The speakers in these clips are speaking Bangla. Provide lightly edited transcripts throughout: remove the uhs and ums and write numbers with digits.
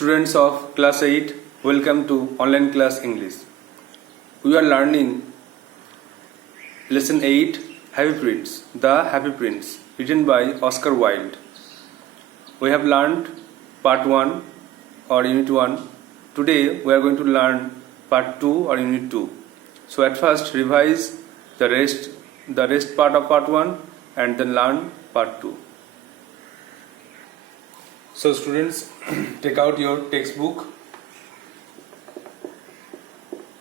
Students of class 8, welcome to online class English. We are learning lesson 8, Happy Prince, The Happy Prince, written by Oscar Wilde. We have learned part 1 or unit 1. Today we are going to learn part 2 or unit 2. So at first revise the rest part of part 1 and then learn part 2. So students, take out your textbook,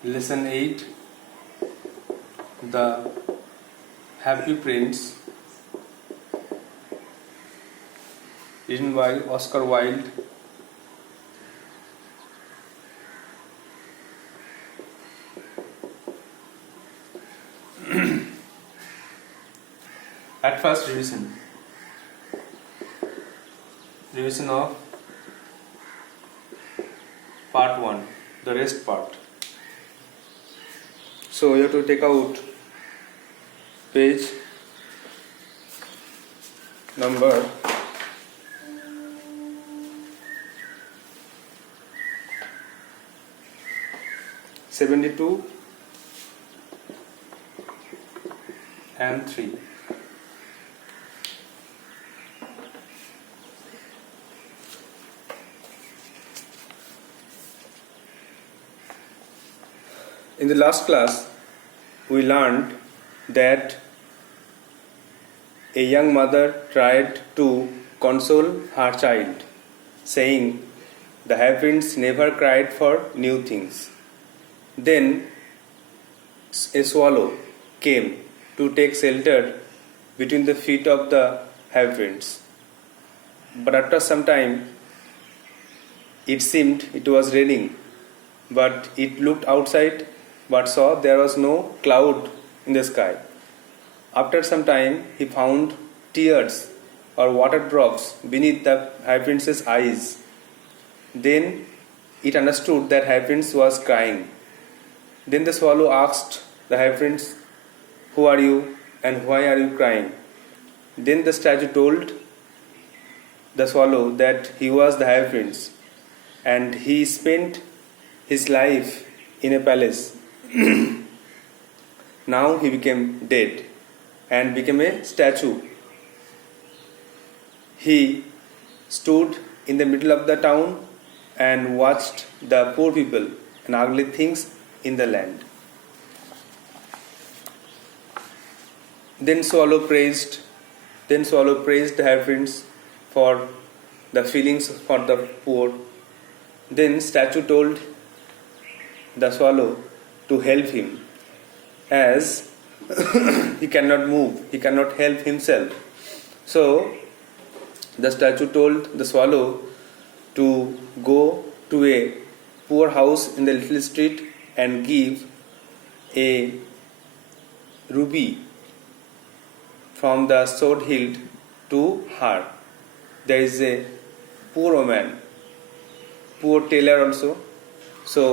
lesson 8, The Happy Prince, written by Oscar Wilde. At first revision of part 1, the rest part. So you have to take out page number 72 and 3. In the last class, we learned that a young mother tried to console her child, saying the Happy Prince never cried for new things. Then a swallow came to take shelter between the feet of the Happy Prince. But after some time, it seemed it was raining, but it looked outside but saw there was no cloud in the sky. After some time, he found tears or water drops beneath the Happy Prince's eyes. Then it understood that Happy Prince was crying. Then the swallow asked the Happy Prince, "Who are you and why are you crying?" Then the statue told the swallow that he was the Happy Prince and he spent his life in a palace. Now he became dead and became a statue. He stood in the middle of the town and watched the poor people and ugly things in the land. Then swallow praised the Happy Prince for the feelings for the poor. Then statue told the swallow to help him, as he cannot move, he cannot help himself. So the statue told the swallow to go to a poor house in the little street and give a ruby from the sword hilt to her. There is a poor woman, poor tailor also. So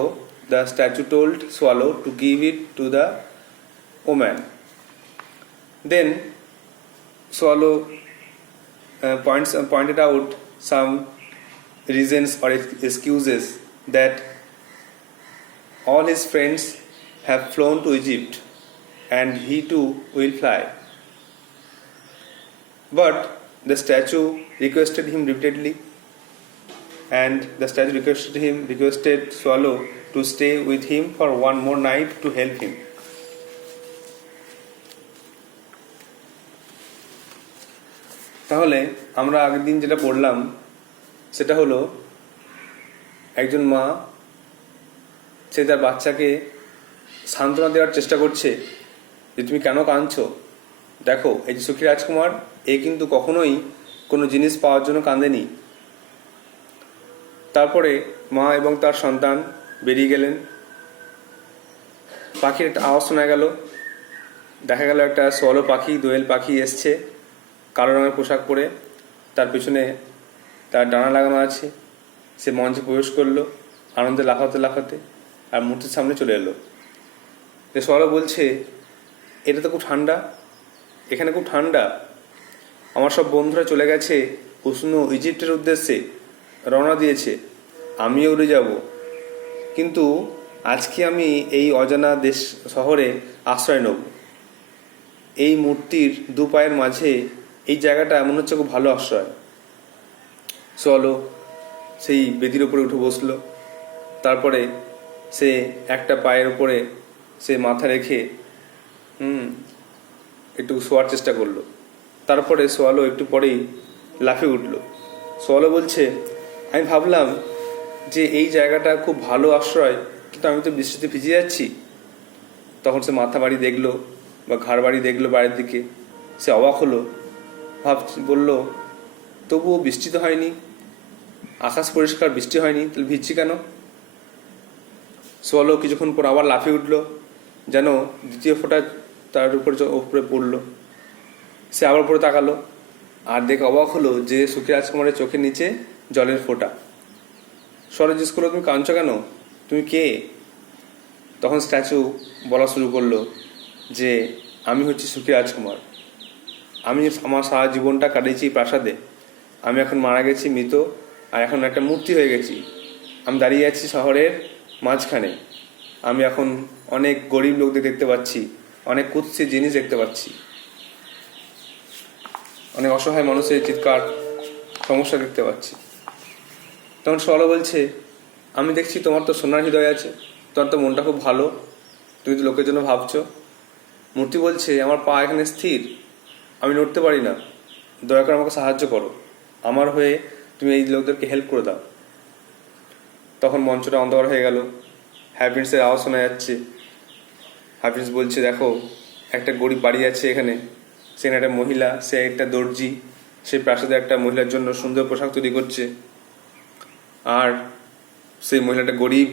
the statue told swallow to give it to the woman. Then swallow pointed out some reasons or excuses that all his friends have flown to Egypt and he too will fly. But the statue requested him repeatedly, and the statue requested swallow to stay with him for one more night to help him. তাহলে আমরা আগের দিন যেটা পড়লাম সেটা হলো একজন মা সে তার বাচ্চাকে সান্ত্বনা দেওয়ার চেষ্টা করছে যে তুমি কেন কাঁদছো, দেখো এই যে সুখী রাজকুমার এ কিন্তু কখনোই কোনো জিনিস পাওয়ার জন্য কাঁদেনি। তারপরে মা এবং তার সন্তান বেরিয়ে গেলেন। পাখির একটা আওয়াজ শোনা গেল, দেখা গেল একটা সোয়ালো পাখি, দোয়েল পাখি এসছে কালো রঙের পোশাক পরে, তার পিছনে তার ডানা লাগানো আছে। সে মঞ্চে প্রবেশ করলো আনন্দে লাফাতে লাফাতে আর মূর্তির সামনে চলে এলো। সোয়ালো বলছে, এটা তো খুব ঠান্ডা, এখানে খুব ঠান্ডা, আমার সব বন্ধুরা চলে গেছে উষ্ণ ইজিপ্টের উদ্দেশ্যে রওনা দিয়েছে, আমিও উড়ে যাব, কিন্তু আজকে আমি এই অজানা দেশ শহরে আশ্রয় নেব। এই মূর্তির দু পায়ের মাঝে এই জায়গাটা এমন হচ্ছে খুব ভালো আশ্রয়। চলো সেই বেদির উপরে উঠে বসলো। তারপরে সে একটা পায়ের উপরে সে মাথা রেখে একটু শোয়ার চেষ্টা করলো। তারপরে সোয়ালো একটু পরেই লাফিয়ে উঠল। সোয়ালো বলছে, আমি ভাবলাম যে এই জায়গাটা খুব ভালো আশ্রয়, কিন্তু আমি তো বৃষ্টিতে ভিজে যাচ্ছি। তখন সে মাথা বাড়ি দেখলো বা ঘাড় বাড়ি দেখলো বাইরের দিকে। সে অবাক হলো, বলল, তবুও বৃষ্টি তো হয়নি, আকাশ পরিষ্কার, বৃষ্টি হয়নি, তাহলে ভিজছি কেন? সোয়ালো কিছুক্ষণ পর আবার লাফিয়ে উঠল, যেন দ্বিতীয় ফোঁটা তার উপরে পড়লো। সে আবার উপরে তাকালো আর দেখে অবাক হলো যে সুখী রাজকুমারের চোখের নিচে জলের ফোঁটা। সোয়ালো জিজ্ঞেস করলো, তুমি কাঁদছো কেন? তুমি কে? তখন স্ট্যাচু বলা শুরু করলো যে আমি হচ্ছি সুখী রাজকুমার। আমি আমার সারা জীবনটা কাটিয়েছি প্রাসাদে। আমি এখন মারা গেছি, মৃত, আর এখন একটা মূর্তি হয়ে গেছি। আমি দাঁড়িয়ে আছি শহরের মাঝখানে। আমি এখন অনেক গরিব লোকদের দেখতে পাচ্ছি, অনেক কুৎসিত জিনিস দেখতে পাচ্ছি, অনেক অসহায় মানুষের চিৎকার, সমস্যা দেখতে পাচ্ছি। তখন সোয়ালো বলছে, আমি দেখছি তোমার তো সোনার হৃদয় আছে, তোমার তো মনটা খুব ভালো, তুমি তো লোকের জন্য ভাবছো। মূর্তি বলছে, আমার পা এখানে স্থির, আমি নড়তে পারি না, দয়া করে আমাকে সাহায্য করো, আমার হয়ে তুমি এই লোকদেরকে হেল্প করে দাও। তখন মঞ্চটা অন্ধকার হয়ে গেল। হ্যাপিনেসের আওয়াজ শোনা যাচ্ছে। হ্যাপিনেস বলছে, দেখো একটা গরিব বাড়ি আছে এখানে, সেখানে একটা মহিলা, সে একটা দর্জি, সে প্রাসাদে একটা মহিলার জন্য সুন্দর পোশাক তৈরি করছে, আর সেই মহিলাটা গরিব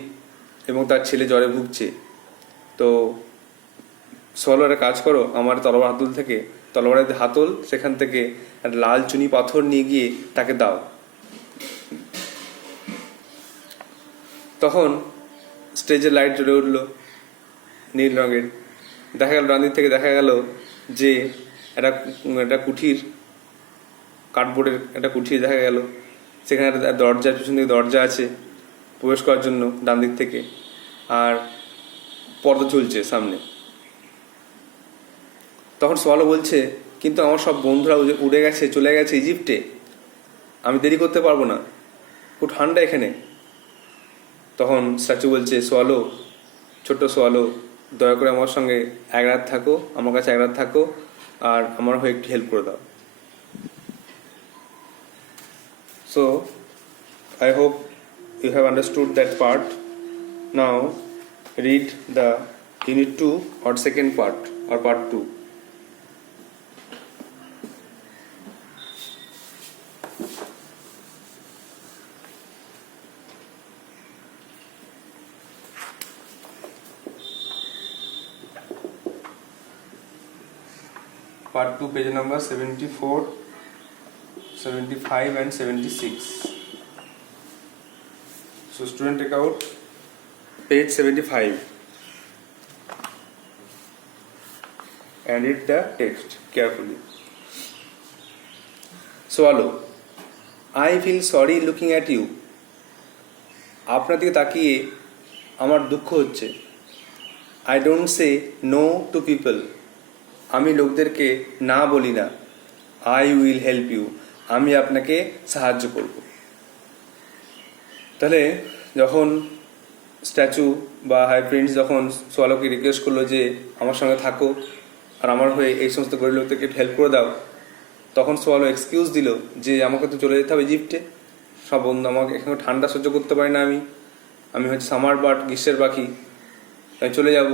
এবং তার ছেলে জ্বরে ভুগছে। তো সোয়ালো একটা কাজ করো, আমার তলোয়ার হাতল থেকে, তলোয়ারের হাতল, সেখান থেকে একটা লাল চুনি পাথর নিয়ে গিয়ে তাকে দাও। তখন স্টেজের লাইট জ্বলে উঠলো নীল রঙের। দেখা গেল ডান দিক থেকে দেখা গেল যে একটা কুঠির, কার্ডবোর্ডের একটা কুঠির দেখা গেল। সেখানে একটা দরজার পিছন দিকে দরজা আছে প্রবেশ করার জন্য ডান দিক থেকে, আর পর্দা ঝুলছে সামনে। তখন সোয়ালো বলছে, কিন্তু আমার সব বন্ধুরা উড়ে গেছে, চলে গেছে ইজিপ্টে, আমি দেরি করতে পারবো না, খুব ঠান্ডা এখানে। তখন স্ট্যাচু বলছে, সোয়ালো, ছোট্ট সোয়ালো, দয়া করে আমার সঙ্গে এক রাত থাকো, আমার কাছে এক রাত থাকো, আর আমার হয়ে একটু হেল্প করে দাও। So, I hope you have understood that part. Now, read the Unit 2 or second part or part 2. Part 2, page number 74, 75 and 76. So student take out page 75 and read the text carefully. Swallow, I feel sorry looking at you. আপনার দিকে তাকিয়ে আমার দুঃখ হচ্ছে। I don't say no to people. আমি লোকদেরকে না বলি না। I will help you. আমি আপনাকে সাহায্য করব। তাহলে যখন স্ট্যাচু বা হাই প্রিন্স যখন সোয়ালোকে রিকোয়েস্ট করলো যে আমার সঙ্গে থাকো আর আমার হয়ে এই সমস্ত গরিব লোকদেরকে হেল্প করে দাও, তখন সোয়ালো এক্সকিউজ দিল যে আমাকে তো চলে যেতে হবে ইজিপ্টে, সব বন্ধু, আমাকে এখানে ঠান্ডা সহ্য করতে পারি না, আমি হচ্ছে সামার বার্ড, গ্রীষ্মের পাখি, আমি চলে যাব।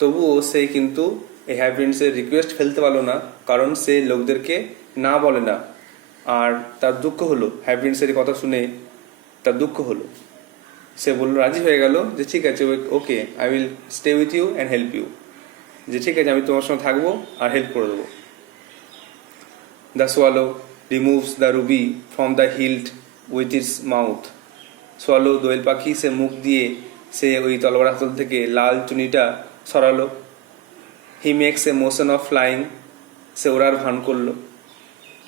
তবুও সে কিন্তু এই হ্যাপি প্রিন্সের রিকোয়েস্ট ফেলতে পারলো না, কারণ সে লোকদেরকে না বলে না। আর তার দুঃখ হলো, হ্যাপি প্রিন্সের কথা শুনে তার দুঃখ হলো। সে বললো, রাজি হয়ে গেল যে ঠিক আছে, okay, I will stay with you and help you, যে ঠিক আছে আমি তোমার সঙ্গে থাকবো আর হেল্প করে দেবো। The swallow removes the ruby from the hilt with its mouth. Swallow, দোয়েল পাখি, সে মুখ দিয়ে সে ওই তলোয়ার হাতল থেকে লাল চুনিটা সরালো। He makes a motion of flying, সে ওড়ার ভান করলো,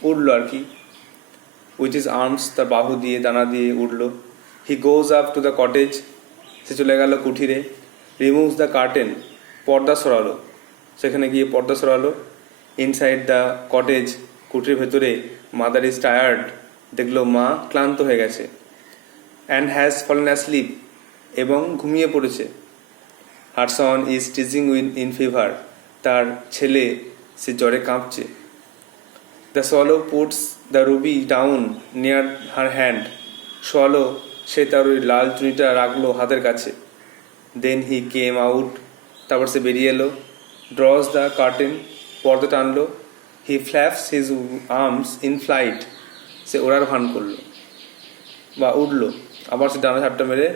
উড়লো আর কি। উইথ ইজ আর্মস, তার বাহু দিয়ে, দানা দিয়ে উড়লো। He goes up to the cottage, সে চলে গেল কুঠিরে। রিমুভস দ্য কার্টেন, পর্দা সরালো, সেখানে গিয়ে পর্দা সরালো। ইনসাইড দ্য কটেজ, কুঠির ভেতরে, মাদার ইজ টায়ার্ড, দেখলো মা ক্লান্ত হয়ে গেছে। অ্যান্ড হ্যাজ ফলেন অ্যাসলিপ, এবং ঘুমিয়ে পড়েছে। Her son is tossing in fever, তার ছেলে সে জ্বরে কাঁপছে। The swallow puts the ruby down near her hand, swallow সে তার ওই লাল চুনিটা রাখলো হাতের কাছে। দেন হি কেম আউট, তারপর সে বেরিয়ে এলো। ড্রস দ্য কার্টেন, পর্দা টানলো। He flaps his arms in flight, সে ওড়ার ভান করলো বা উঠলো, আবার সে ডানা ঝাপটা মেরে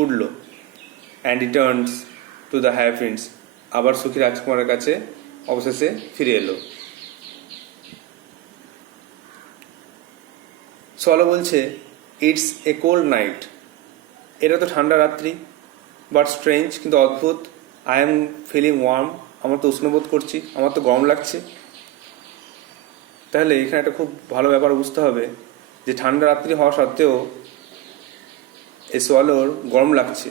উঠলো। অ্যান্ড রিটার্নস টু দ্য হ্যাপিন্স, আবার সুখী রাজকুমারের কাছে অবশেষে ফিরে এলো। সোয়ালো বলছে, ইটস এ কোল্ড নাইট, এটা তো ঠান্ডা রাত্রি। বাট স্ট্রেঞ্জ, কিন্তু অদ্ভুত। আই এম ফিলিং ওয়ার্ম, আমার তো উষ্ণবোধ করছি, আমার তো গরম লাগছে। তাহলে এখানে একটা খুব ভালো ব্যাপার বুঝতে হবে যে ঠান্ডা রাত্রি হওয়া সত্ত্বেও এই সোয়ালোর গরম লাগছে।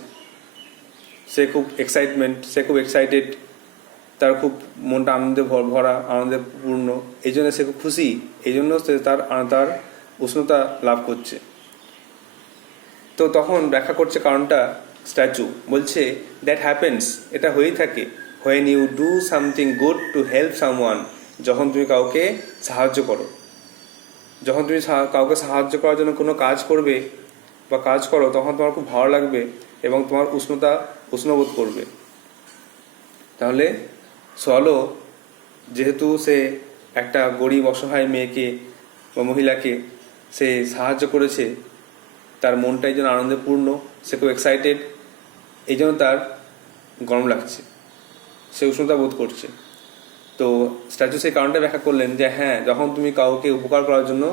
সে খুব এক্সাইটেড, তার খুব মনটা আনন্দে ভরা, আনন্দে পূর্ণ, এই জন্য সে খুব খুশি, এই জন্য সে তার উষ্ণতা লাভ করছে। তো তখন ব্যাখ্যা করছে কারণটা স্ট্যাচু, বলছে দ্যাট হ্যাপেন্স, এটা হয়েই থাকে, when you do something good to help someone, যখন তুমি কাউকে সাহায্য করো। যখন তুমি কাউকে সাহায্য করার জন্য কোনো কাজ করবে বা কাজ করো, তখন তোমার খুব ভালো লাগবে এবং তোমার উষ্ণবোধ করবে। তাহলে সোয়ালো যেহেতু সে একটা গরিব অসহায় মেয়েকে বা মহিলাকে সে সাহায্য করেছে, তার মনটাই যেন আনন্দে পূর্ণ, সে খুব এক্সাইটেড, এই জন্য তার গরম লাগছে, সে উষ্ণতা বোধ করছে। তো স্ট্যাচু সেই কারণটা ব্যাখ্যা করলেন যে হ্যাঁ, যখন তুমি কাউকে উপকার করার জন্য,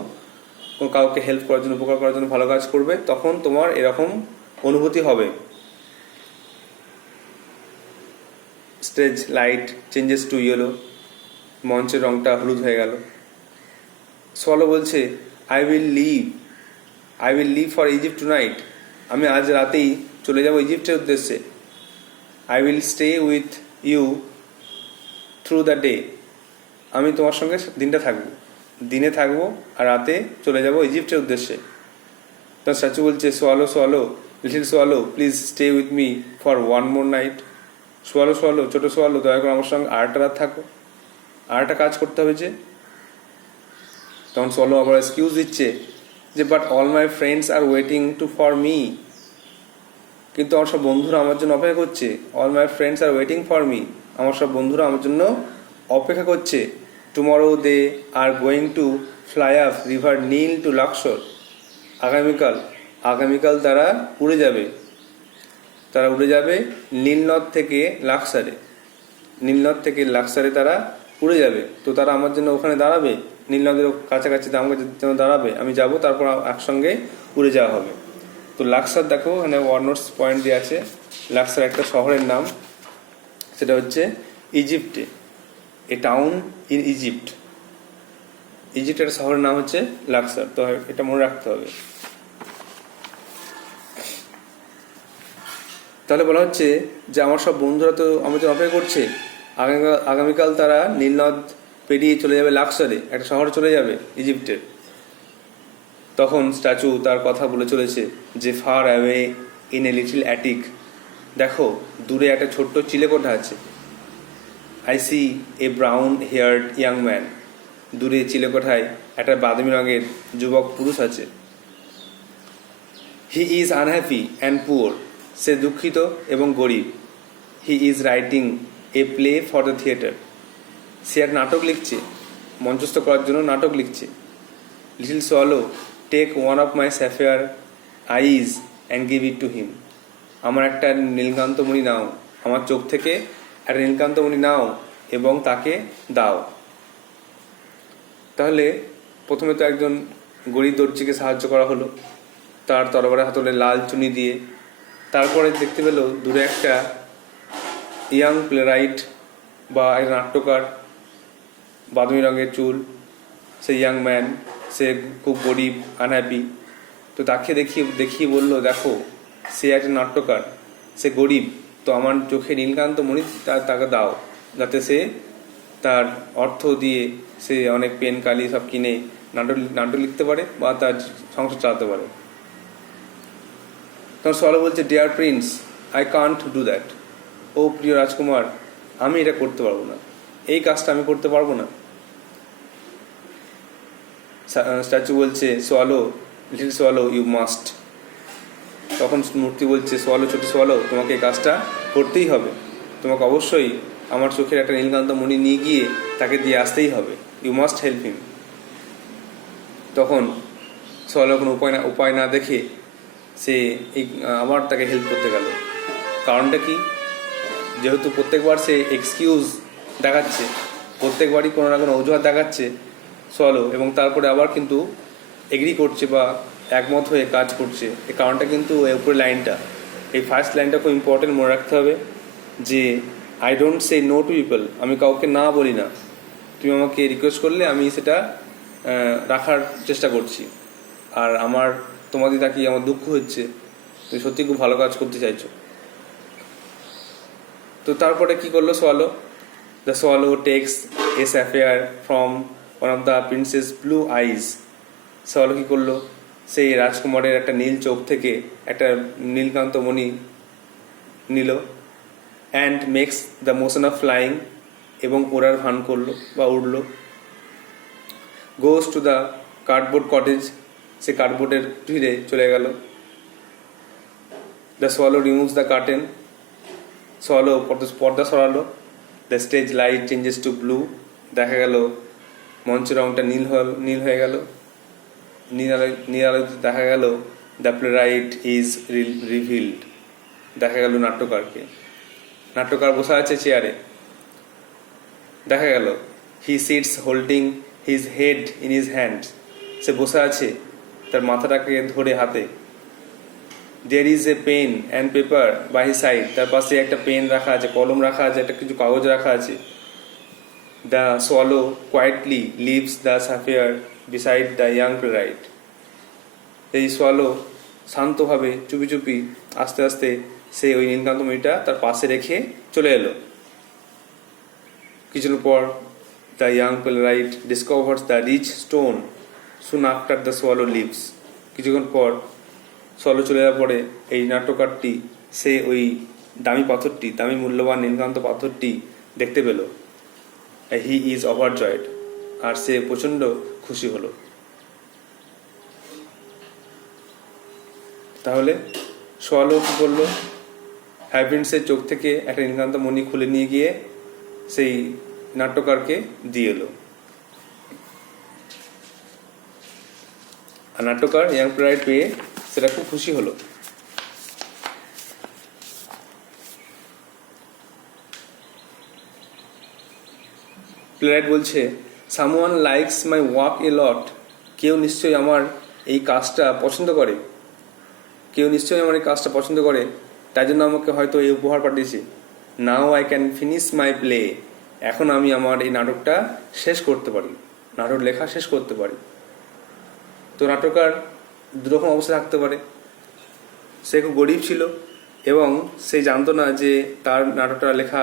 কাউকে হেল্প করার জন্য, উপকার করার জন্য ভালো কাজ করবে, তখন তোমার এরকম অনুভূতি হবে। Stage light changes to yellow, মঞ্চের রংটা হলুদ হয়ে গেল। সোয়ালো বলছে, I will leave for Egypt tonight, আমি আজ রাতেই চলে যাব ইজিপ্টের উদ্দেশ্যে। I will stay with you through the day, আমি তোমার সঙ্গে দিনে থাকবো আর রাতে চলে যাব ইজিপ্টের উদ্দেশ্যে। তো স্ট্যাচু বলছে, swallow little swallow please stay with me for one more night. Swallow ছোট সোয়ালো, দয়া করে আমার সঙ্গে আরেকটা রাত থাকো, আরেকটা কাজ করতে হবে যে। তখন সোয়ালো আবার এক্সকিউজ দিচ্ছে যে but all my friends are waiting for me, কিন্তু আমার সব বন্ধুরা আমার জন্য অপেক্ষা করছে। All my friends are waiting for me, আমার সব বন্ধুরা আমার জন্য অপেক্ষা করছে। Tomorrow they are going to fly up river Nile to Luxor, আগামীকাল তারা উড়ে যাবে নীলনদ থেকে লাক্সারে তারা উড়ে যাবে। তো তারা আমার জন্য ওখানে দাঁড়াবে, নীলনদের কাছাকাছি আমাকে যেন দাঁড়াবে, আমি যাব, তারপর একসঙ্গে উড়ে যাওয়া হবে। তো লাক্সার দেখো এখানে ওয়ার্নোটস পয়েন্ট দিয়ে আছে। লাক্সার একটা শহরের নাম, সেটা হচ্ছে ইজিপ্টে, এ টাউন ইন ইজিপ্টের শহরের নাম হচ্ছে লাক্সার। তো এটা মনে রাখতে হবে। তাহলে বলা হচ্ছে যে আমার সব বন্ধুরা তো আমার জন্য অপেক্ষা করছে, আগামীকাল তারা নীলনদ পেরিয়ে চলে যাবে লাক্সারে, একটা শহরে চলে যাবে ইজিপ্টের। তখন স্ট্যাচু তার কথা বলে চলেছে যে far away in a little attic, দেখো দূরে একটা ছোট্ট চিলেকোঠা আছে। I see a brown haired young man, দূরে চিলেকোঠায় একটা বাদামি রঙের যুবক পুরুষ আছে। He is unhappy and poor, সে দুঃখিত এবং গরিব। He is writing a play for the theatre, সে এক নাটক লিখছে, মঞ্চস্থ করার জন্য নাটক লিখছে। Little swallow take one of my sapphire eyes and give it to হিম, আমার একটা নীলকান্তমণি নাও, আমার চোখ থেকে একটা নীলকান্তমণি নাও এবং তাকে দাও। তাহলে প্রথমে তো একজন গরিব দর্জিকে সাহায্য করা হলো তার তরবারে হাতলে লাল চুনি দিয়ে। তারপরে দেখতে পেল দূরে একটা ইয়াং প্লেরাইট বা এক নাট্যকার, বাদামি রঙের চুল, সে ইয়াং ম্যান, সে খুব গরিব, আনহ্যাপি। তো তাকে দেখিয়ে বলল, দেখো সে একটা নাট্যকার, সে গরিব, তো আমার চোখে নীলকান্ত মণি তাকে দাও, যাতে সে তার অর্থ দিয়ে সে অনেক পেন কালি সব কিনে নাটক লিখতে পারে বা তার সংসার চালাতে পারে। তখন সোয়ালো বলছে, dear prince, I can't do that. ও প্রিয় রাজকুমার, আমি এটা করতে পারবো না, এই কাজটা আমি করতে পারবো না। স্ট্যাচু বলছে, swallow, little swallow, you must. তখন মূর্তি বলছে, সোয়ালো, ছোট সোয়ালো, তোমাকে এই কাজটা করতেই হবে, তোমাকে অবশ্যই আমার চোখের একটা নীলকান্ত মণি নিয়ে গিয়ে তাকে দিয়ে আসতেই হবে, ইউ মাস্ট হেল্প হিম। তখন সোয়ালো কোনো উপায় না দেখে সে আবার তাকে হেল্প করতে গেল। কারণটা কি? যেহেতু প্রত্যেকবার সে এক্সকিউজ দেখাচ্ছে, প্রত্যেকবারই কোনো না কোনো অজুহাত দেখাচ্ছে সোয়ালো, এবং তারপরে আবার কিন্তু এগ্রি করছে বা একমত হয়ে কাজ করছে। এই কারণটা কিন্তু উপরের লাইনটা, এই ফার্স্ট লাইনটা খুব ইম্পর্টেন্ট মনে রাখতে হবে, যে I don't say no to people, আমি কাউকে না বলি না, তুমি আমাকে রিকোয়েস্ট করলে আমি সেটা রাখার চেষ্টা করছি, আর তোমাদের তাকে আমার দুঃখ হচ্ছে, তুমি সত্যি খুব ভালো কাজ করতে চাইছো। তো তারপরে কি করলো swallow? The swallow takes a sapphire from one of the prince's blue eyes. Swallow কি করলো? সেই রাজকুমারের একটা নীল চোখ থেকে একটা নীলকান্ত মণি নিল, and makes the motion of flying, এবং ওড়ার ভান করলো বা উড়লো। Goes to the cardboard cottage, সে কার্ডবোর্ডের ভিড়ে চলে গেল। The swallow removes the curtain, swallow পর্দা সরালো। The stage light changes to blue, দেখা গেল মঞ্চের রংটা নীল হয়ে গেল। নীল আলোতে দেখা গেল দ্য প্লেরাইট ইজ রিভিলড, দেখা গেল নাট্যকারকে। নাট্যকার বসে আছে চেয়ারে, দেখা গেল he sits holding his head in his hand, সে বসে আছে তার মাথাটাকে ধরে হাতে। There is a pen and paper by his side, তার পাশে একটা পেন রাখা আছে, কলম রাখা আছে, একটা কিছু কাগজ রাখা আছে। The swallow quietly leaves the sapphire beside the young playwright, এই সোয়ালো শান্তভাবে চুপি চুপি আস্তে আস্তে সে ওই নীলকান্ত মণিটা তার পাশে রেখে চলে এলো। কিছুক্ষণ পর the young playwright discovers the rich stone soon after the swallow leaves, কিছুক্ষণ পর সোয়ালো চলে যাওয়ার পরে এই নাট্যকারটি সে ওই দামি পাথরটি, দামি মূল্যবান নীলকান্ত পাথরটি দেখতে পেল। হি ইজ ওভারজয়েড, আর সে প্রচণ্ড খুশি হলো। তাহলে সোয়ালো কি করলো? হ্যাপিন্সের চোখ থেকে একটা নীলকান্ত মণি খুলে নিয়ে গিয়ে সেই নাট্যকারকে দিয়ে এলো, আর নাট্যকার ইয়াং প্লেরাইট পেয়ে সেটা খুব খুশি হলো। প্লেরাইট বলছে, সামওয়ান লাইকস মাই ওয়ার্ক এ লট, কেউ নিশ্চয়ই আমার এই কাজটা পছন্দ করে, তাই জন্য আমাকে হয়তো এই উপহার পাঠিয়েছে। Now I can finish my play, এখন আমি আমার এই নাটকটা শেষ করতে পারি, নাটক লেখা শেষ করতে পারি। তো নাটককার দুরকম অবস্থা থাকতে পারে, সে খুব গরিব ছিল এবং সে জানতো না যে তার নাটকটা লেখা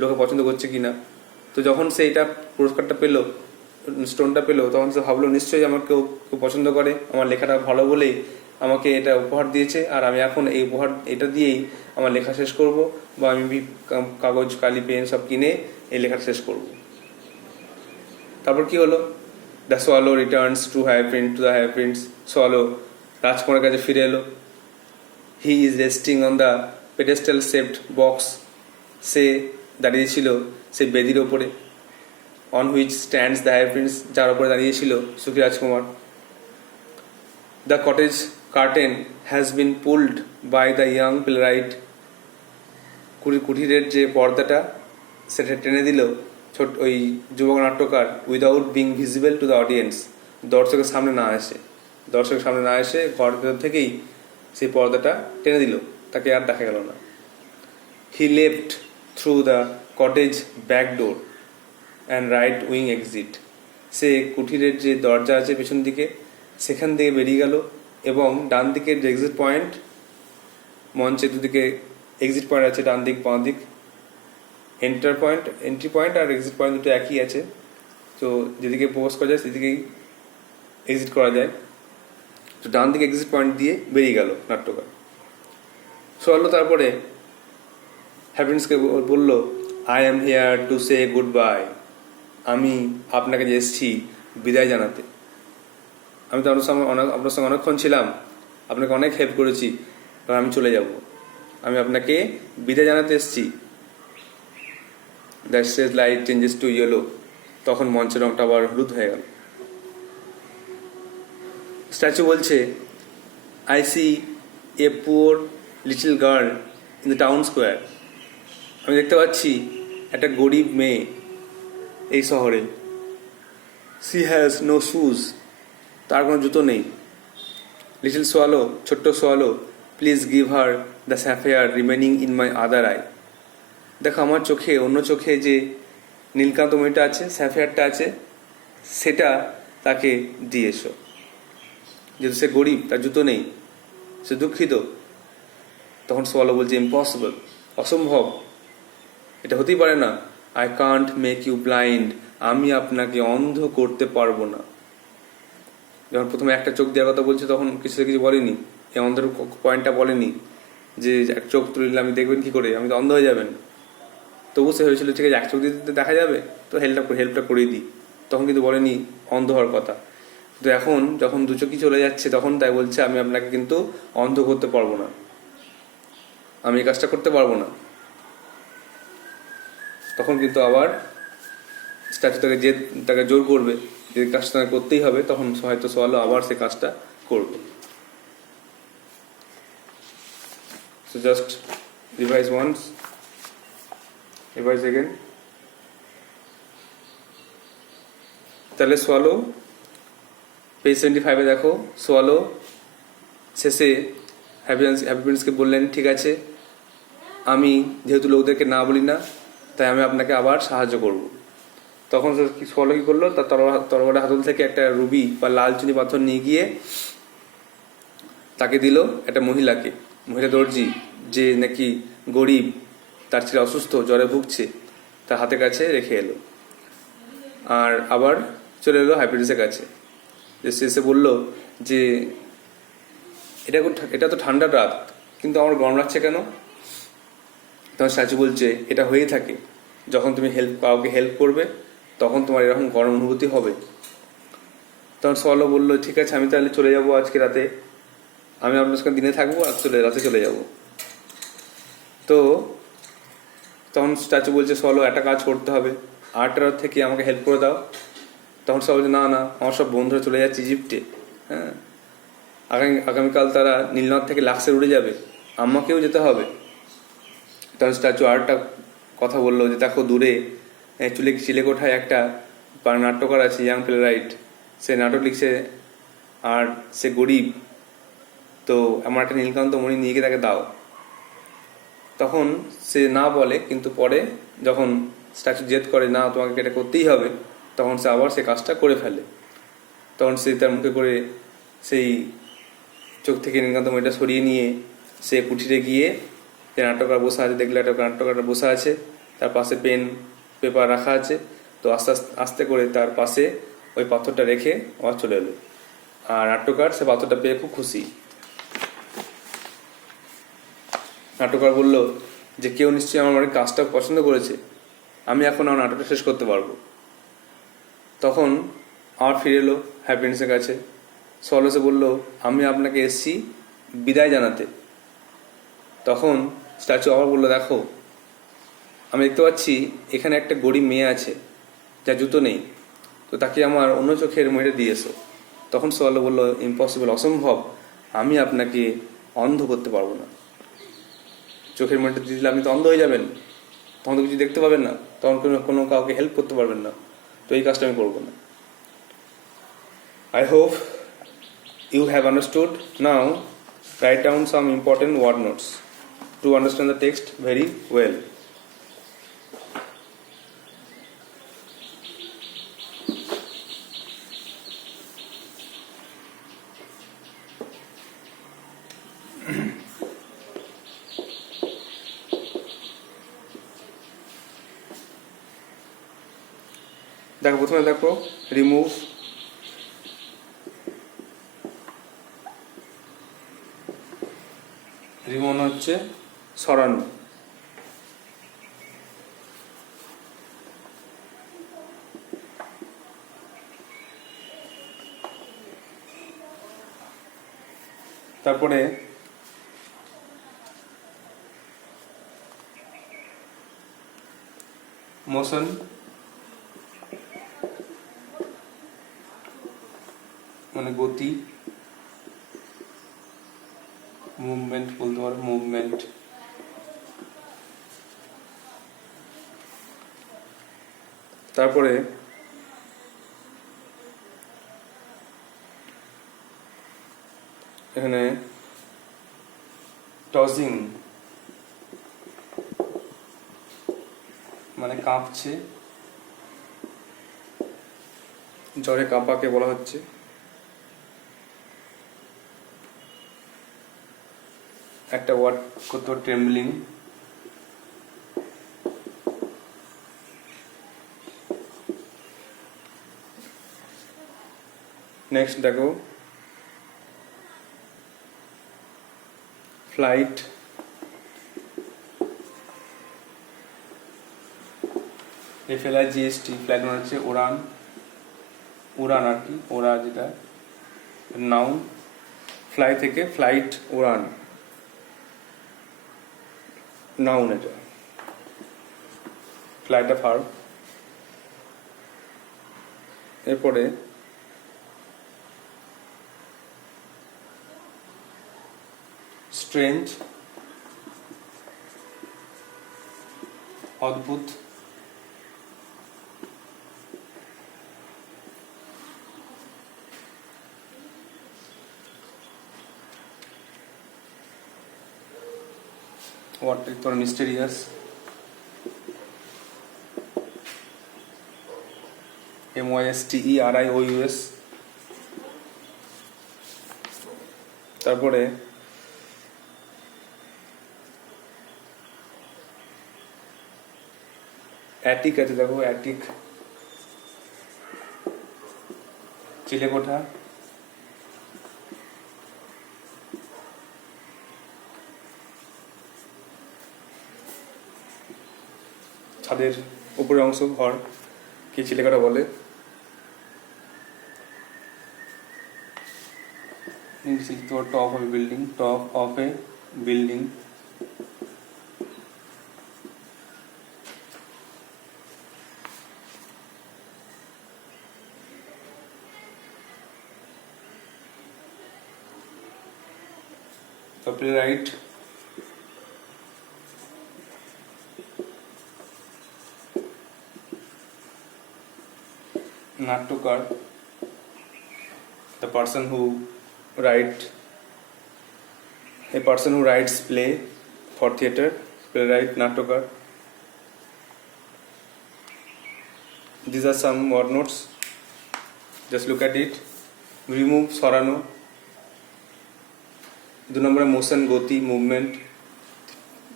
লোকে পছন্দ করছে কিনা। তো যখন সে এটা পুরস্কারটা পেল, স্টোনটা পেলো, তখন সে ভাবলো নিশ্চয়ই আমাকে কেউ পছন্দ করে, আমার লেখাটা ভালো বলেই আমাকে এটা উপহার দিয়েছে, আর আমি এখন এই এটা দিয়েই আমার লেখা শেষ করব, বা আমি কাগজ কালি পেন সব কিনে এই লেখাটা শেষ করব। তারপর কি হলো? The swallow returns to the happy prince, swallow রাজকুমারের কাছে ফিরে এলো। He is resting on the pedestal shaped box, সে দাঁড়িয়েছিল সে বেদির ওপরে। On which stands the happy prince, যার ওপরে দাঁড়িয়েছিল সুখী রাজকুমার। The cottage curtain has been pulled by the young playwright, কুঠিরের যে পর্দাটা সেটা টেনে দিল ওই যুবক নাট্যকার, without being visible to the audience, দর্শকের সামনে না এসে ঘর ভেতর থেকেই সেই পর্দাটা টেনে দিল, তাকে আর দেখা গেল না। He left through the cottage back door and right wing exit, সে কুঠিরের যে দরজা আছে পেছন দিকে সেখান থেকে বেরিয়ে গেল এবং ডান দিকের যে এক্সিট পয়েন্ট, মঞ্চে দুদিকে এক্সিট পয়েন্ট আছে, ডান দিক বাঁ দিক, এন্ট্রি পয়েন্ট আর এক্সিট পয়েন্ট দুটো একই আছে। তো যেদিকে প্রবেশ করা যায় সেদিকেই এক্সিট করা যায়। তো ডান দিকে এক্সিট পয়েন্ট দিয়ে বেরিয়ে গেল নাট্যকার। সোয়ালো তারপরে হ্যাপিনেসকে বলল, I am here to say good bye. আমি আপনাকে যে এসেছি বিদায় জানাতে। আমি তো আপনার সঙ্গে অনেকক্ষণ ছিলাম, আপনাকে অনেক হেল্প করেছি, এবার আমি চলে যাব, আমি আপনাকে বিদায় জানাতে এসেছি। The stage light changes to yellow. তখন মঞ্চের রংটা আবার হলুদ হয়ে গেল। স্ট্যাচু বলছে, I see a poor little girl in the town square. আমি দেখতে পাচ্ছি একটা গরিব মেয়ে এই শহরে। She has no shoes. তার কোনো জুতো নেই। লিটল সোয়ালো, ছোট্ট swallow, please give her the sapphire remaining in my other eye. দেখো আমার চোখে, অন্য চোখে যে নীলকান্ত মণিটা আছে, স্যাফেয়ারটা আছে, সেটা তাকে দিয়ে এসো। যেহেতু সে গরিব, তার জুতো নেই, সে দুঃখিত। তখন সোয়ালো বলছে, ইম্পসিবল, অসম্ভব, এটা হতেই পারে না। I can't make you blind. আমি আপনাকে অন্ধ করতে পারবো না। যখন প্রথমে একটা চোখ দেওয়ার কথা বলছে তখন কিছু বলেনি, এই অন্ধের পয়েন্টটা বলেনি যে এক চোখ তুললে আমি দেখবেন কি করে, আমি তো অন্ধ হয়ে যাবেন। তবু সে হয়েছিল ঠিক আছে এক চোখ দিতে দেখা যাবে, তো হেল্পটা করিয়ে দিই। তখন কিন্তু বলেনি অন্ধ হওয়ার কথা। কিন্তু এখন যখন দু চোখই চলে যাচ্ছে তখন তাই বলছে, আমি আপনাকে কিন্তু অন্ধ করতে পারবো না, আমি এই কাজটা করতে পারবো না। তখন কিন্তু আবার স্ট্যাচু তাকে জোর করবে যে কাজটা করতেই হবে। তখন হয়তো সোয়ালো আবার সে কাজটা করবে। So just revise once, revise again. তাহলে সোয়ালো পেজ 75-এ দেখো, সোয়ালো শেষে হ্যাপিনেসকে বললেন, ঠিক আছে আমি যেহেতু লোকদেরকে না বলি না, তাই আমি আপনাকে আবার সাহায্য করব। তখন সোয়ালো কি করলো, তার তরবারের হাতল থেকে একটা রুবি বা লাল চুনি পাথর নিয়ে গিয়ে তাকে দিল একটা মহিলা দর্জি, যে নাকি গরিব, তার ছেলে অসুস্থ, জ্বরে ভুগছে, তার হাতের কাছে রেখে এলো। আর আবার চলে এলো হ্যাপিনেসের কাছে, যে সে বলল যে এটা তো ঠান্ডার রাত, কিন্তু আমার গরম লাগছে কেন? তখন স্ট্যাচু বলছে, এটা হয়েই থাকে, যখন তুমি কাউকে হেল্প করবে তখন তোমার এরকম গরম অনুভূতি হবে। তখন সোয়ালো বললো, ঠিক আছে আমি তাহলে চলে যাব আজকে রাতে, আমি আপনার সঙ্গে দিনে থাকবো আর রাতে চলে যাব। তো তখন স্ট্যাচু বলছে, সোয়ালো একটা কাজ করতে হবে, 8টা রাত থেকে আমাকে হেল্প করে দাও। তখন সব বলছে, না আমার সব বন্ধুরা চলে যাচ্ছে ইজিপ্টে, হ্যাঁ আগামীকাল তারা নীলনদ থেকে লাক্সে উড়ে যাবে, আমাকেও যেতে হবে। তখন স্ট্যাচু আরেকটা কথা বললো, যে দেখো দূরে চিলেকোঠায় একটা নাট্যকার আছে, ইয়াং প্লেরাইট, সে নাটক লিখছে আর সে গরিব, তো আমার একটা নীলকান্ত মণি নিয়ে গিয়ে তাকে দাও। তখন সে না বলে, কিন্তু পরে যখন স্ট্যাচু জেদ করে না তোমাকে এটা করতেই হবে, তখন সে আবার সে কাজটা করে ফেলে। তখন সে তার মুখে করে সেই চোখ থেকে নীলকান্ত মণিটা সরিয়ে নিয়ে সে কুঠিরে গিয়ে যে নাট্যকার বসে আছে দেখলে, একটা নাট্যকারটা বসে আছে, তার পাশে পেন পেপার রাখা আছে, তো আস্তে আস্তে করে তার পাশে ওই পাথরটা রেখে আবার চলে এলো। আর নাট্যকার সে পাথরটা পেয়ে খুব খুশি। নাট্যকার বলল যে কেউ নিশ্চয়ই আমার অনেক কাজটা পছন্দ করেছে, আমি এখন আমার নাটকটা শেষ করতে পারবো। তখন আবার ফিরে এলো হ্যাপিনেসের কাছে। সোয়ালো বলল, আমি আপনাকে এসেছি বিদায় জানাতে। তখন স্ট্যাচু আবার বললো, দেখো আমি দেখতে পাচ্ছি এখানে একটা গরিব মেয়ে আছে যার জুতো নেই, তো তাকে আমার অন্য চোখের মণিটা দিয়ে এসো। তখন সোয়ালো বলল, ইম্পসিবল, অসম্ভব, আমি আপনাকে অন্ধ করতে পারবো না। চোখের মণিটা দিয়ে দিলে আপনি তো অন্ধ হয়ে যাবেন, তখন তো কিছু দেখতে পাবেন না, তখন কোনো কাউকে হেল্প করতে পারবেন না, তো এই কাজটা আমি করবো না। I hope you have understood. Now write down some important word notes to understand the text very well. দেখো প্রথমে দেখো রিমুভ, রিমুভ হচ্ছে সরানো। তারপরে মোশন, মানে গতি, মুভমেন্ট বলতে পারো, মুভমেন্ট। তারপরে এখানে টজিং, মানে কাঁপছে, জ্বরে কাঁপাকে বলা হচ্ছে। একটা ওয়ার্ড কত ট্রেমব্লিং, নেক্সট দেখো ফ্লাইট, FLIGST, ফ্লাইট মানে হচ্ছে উড়ান, উড়ান আর কি, ওরা যেটা নাউন, ফ্লাই থেকে ফ্লাইট, উড়ান নাউন, এটা ফ্লাইটটা ভার্ব। এরপরে স্ট্রেঞ্জ, অদ্ভুত, what is for mysterious, MYSTERIOUS। তারপরে অ্যাটিক আছে, দেখো অ্যাটিক, চিলেকোঠা, ছাদের উপরের অংশ, ঘর, কি চিলেকোঠা বলে। Top of a building, top of a building. Playwright, নাট্যকার, the person who writes play for theater, playwright, নাট্যকার। These are some word notes, just look at it. Remove, সরানো। 2 নম্বরে মোশন, গতি, মুভমেন্ট।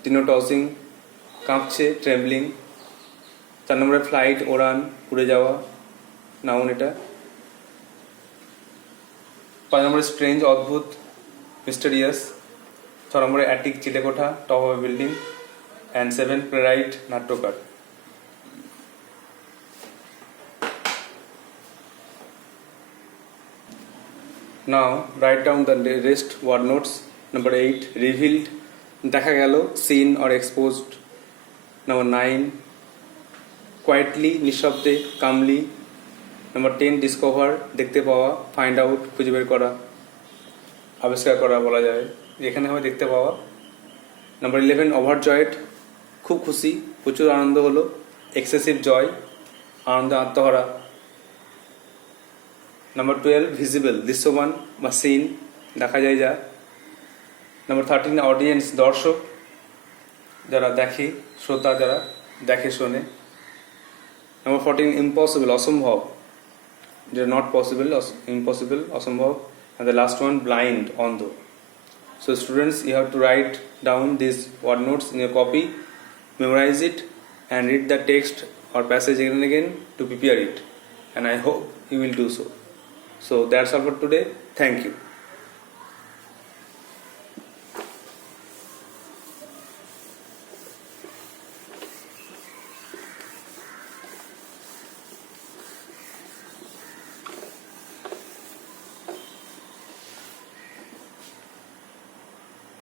3 টসিং, কাঁপছে, ট্রেমব্লিং। 4 নম্বরে ফ্লাইট, ওড়ান, উড়ে যাওয়া নাউন এটা। 5 নম্বরে স্ট্রেঞ্জ, অদ্ভুত, মিস্টেরিয়াস। 6 নম্বরে অ্যাটিক, চিলেকোঠা, top of a building. And 7 playwright, নাট্যকার। Now write down the rest word notes. Number 8, revealed, দেখা গেল, seen or exposed. Number 9, quietly, নিঃশব্দে, calmly. Number 10, discover, দেখতে পাওয়া, find out, খুঁজে বের করা, আবিষ্কার করা বলা যায়, এখানে হবে দেখতে পাওয়া। Number 11, overjoyed, খুব খুশি, প্রচুর আনন্দ হলো, excessive joy, আনন্দ আত্মহারা। Number 12, visible, দৃশ্যমান বা সিন, দেখা যায় যা। Number 13, audience, দর্শক, যারা দেখে, শ্রোতা যারা দেখে শোনে। Number 14, impossible, অসম্ভব, যেটা not possible, impossible, অসম্ভব। And the last one, blind, অন্ধ। So students, you have to write down these word notes in your copy, memorize it and read the text or passage again and again to prepare it. and I hope you will do so. So that's all for today. Thank you.